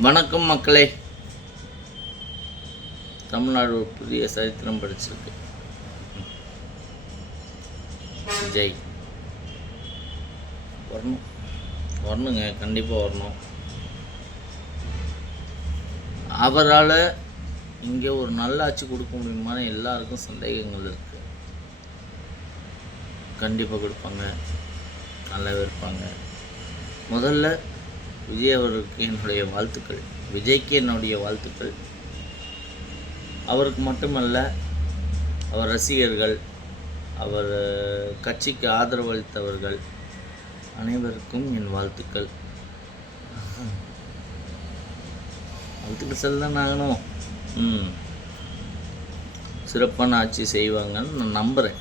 வணக்கம் மக்களே. தமிழ்நாடு ஒரு புதிய சரித்திரம் படிச்சிருக்கு. விஜய் வரணுங்க, கண்டிப்பாக வரணும். அவரால் இங்கே ஒரு நல்ல ஆட்சி கொடுக்க முடியுமான்னு எல்லாருக்கும் சந்தேகங்கள் இருக்குது. கண்டிப்பாக கொடுப்பாங்க, நல்லாவே இருப்பாங்க. முதல்ல விஜய் அவருக்கு என்னுடைய வாழ்த்துக்கள், விஜய்க்கு என்னுடைய வாழ்த்துக்கள். அவருக்கு மட்டுமல்ல, அவர் ரசிகர்கள், அவர் கட்சிக்கு ஆதரவு அளித்தவர்கள் அனைவருக்கும் என் வாழ்த்துக்கள். வாழ்த்துக்கள் சொல்லதான் ஆகணும். சிறப்பான ஆட்சி செய்வாங்கன்னு நான் நம்புகிறேன்.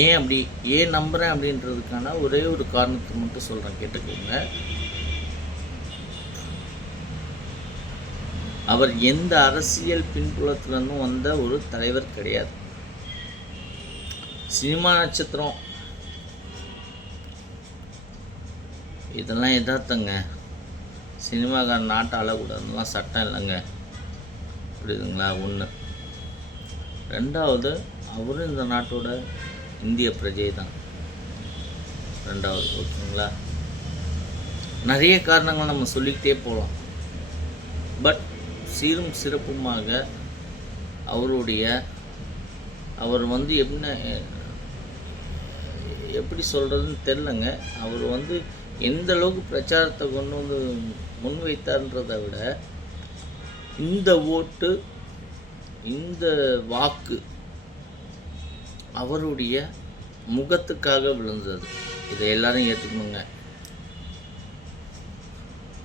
ஏன் நம்புகிறேன் அப்படின்றதுக்கான ஒரே ஒரு காரணத்தை மட்டும் சொல்கிறேன், கேட்டுக்கோங்க. அவர் எந்த அரசியல் பின்புலத்திலிருந்தும் வந்த ஒரு தலைவர் கிடையாது. சினிமா நட்சத்திரம் இதெல்லாம் எதார்த்தங்க. சினிமாக்கார நாட்டை ஆளக்கூடாதுலாம் சட்டம் இல்லைங்க, புரியுதுங்களா? ஒன்று. ரெண்டாவது, அவரும் இந்த நாட்டோட இந்திய பிரஜை தான். ரெண்டாவது, ஓகேங்களா? நிறைய காரணங்கள் நம்ம சொல்லிக்கிட்டே போகலாம். பட் சீரும் சிறப்புமாக அவர் எப்படி சொல்கிறதுன்னு தெரிலங்க. அவர் எந்த அளவுக்கு பிரச்சாரத்தை கொண்டு வந்து முன்வைத்தார்ன்றதை விட, இந்த ஓட்டு, இந்த வாக்கு அவருடைய முகத்துக்காக விழுந்தது. இதை எல்லாரும் ஏற்றுக்கணுங்க.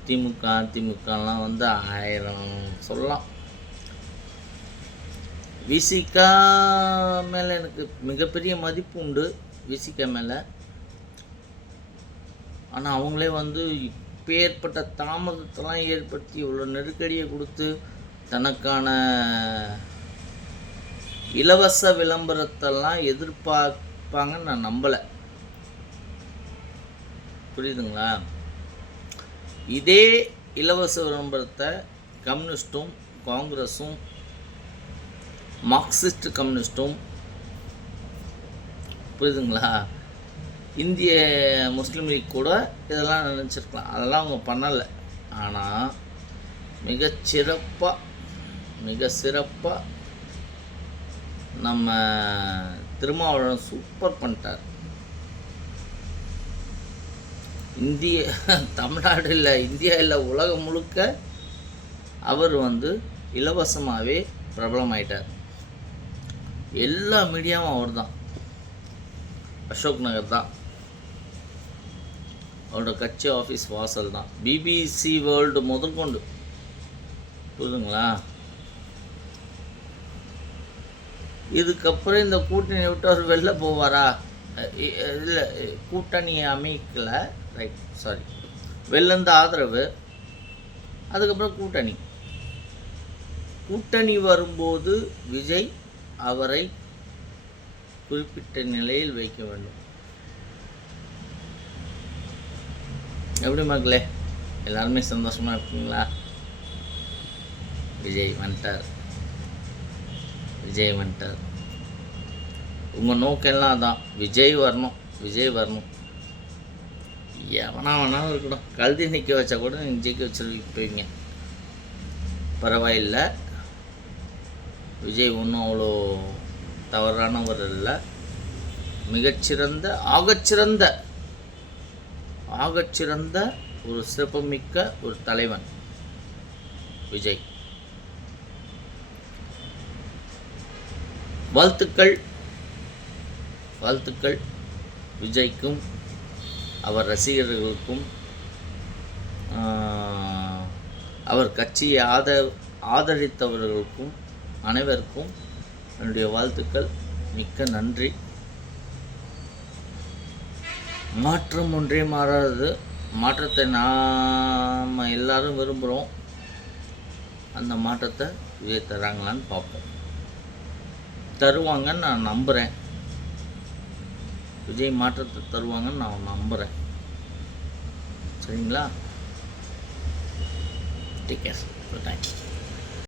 அதிமுகலாம் 1000 சொல்லலாம். விசிகா மேலே எனக்கு மிகப்பெரிய மதிப்பு உண்டு, விசிகா மேலே. ஆனால் அவங்களே இப்பேற்பட்ட தாமதத்தெல்லாம் ஏற்படுத்தி இவ்வளோ நெருக்கடியை கொடுத்து தனக்கான இலவச விளம்பரத்தெல்லாம் எதிர்பார்ப்பாங்கன்னு நான் நம்பலை, புரியுதுங்களா? இதே இலவச விளம்பரத்தை கம்யூனிஸ்ட்டும் காங்கிரஸும் மார்க்சிஸ்ட் கம்யூனிஸ்ட்டும், புரியுதுங்களா, இந்திய முஸ்லீம் லீக் கூட இதெல்லாம் நினச்சிருக்கலாம். அதெல்லாம் அவங்க பண்ணலை. ஆனால் மிக சிறப்பாக நம்ம திருமாவளவன் சூப்பர் பண்ணிட்டார். தமிழ்நாடு இல்லை, இந்தியா இல்லை, உலகம் முழுக்க அவர் இலவசமாகவே பிரபலமாயிட்டார். எல்லா மீடியாவும் அவர் தான். அசோக் நகர் தான் அவரோட கட்சி ஆஃபீஸ் வாசல் தான். பிபிசி வேர்ல்டு முதற்கொண்டு, புரியுதுங்களா? இதுக்கப்புறம் இந்த கூட்டணி விட்டு அவர் வெளில போவாரா? இல்லை, கூட்டணி அமைக்கலை, ரைட், சாரி, வெளிலேருந்து ஆதரவு, அதுக்கப்புறம் கூட்டணி வரும்போது விஜய் அவரை குறிப்பிட்ட நிலையில் வைக்க வேண்டும். எப்படி மக்களே, எல்லாருமே சந்தோஷமாக இருக்கீங்களா? விஜய் வந்துட்டார். உங்கள் நோக்கெல்லாம் அதான், விஜய் வரணும். எவனா வேணாலும் இருக்கணும். கழுதி நிற்க வச்சா கூட நீங்கள் ஜெயிக்க வச்சுருப்பீங்க, பரவாயில்லை. விஜய் ஒன்றும் அவ்வளோ தவறானவர் இல்லை. மிகச்சிறந்த, ஆகச்சிறந்த ஒரு சிறப்புமிக்க ஒரு தலைவன் விஜய். வாழ்த்துக்கள் விஜய்க்கும் அவர் ரசிகர்களுக்கும் அவர் கட்சியை ஆதரித்தவர்களுக்கும் அனைவருக்கும் என்னுடைய வாழ்த்துக்கள். மிக்க நன்றி. மாற்றம் ஒன்றே மாறாதது. மாற்றத்தை நாம் எல்லாரும் விரும்புகிறோம். அந்த மாற்றத்தை விஜய் தராங்களான்னு பார்ப்போம். தருவாங்கன்னு நான் நம்புகிறேன். விஜய் மாற்றத்தை தருவாங்கன்னு நான் நம்புகிறேன். சரிங்களா? Take care. Good night.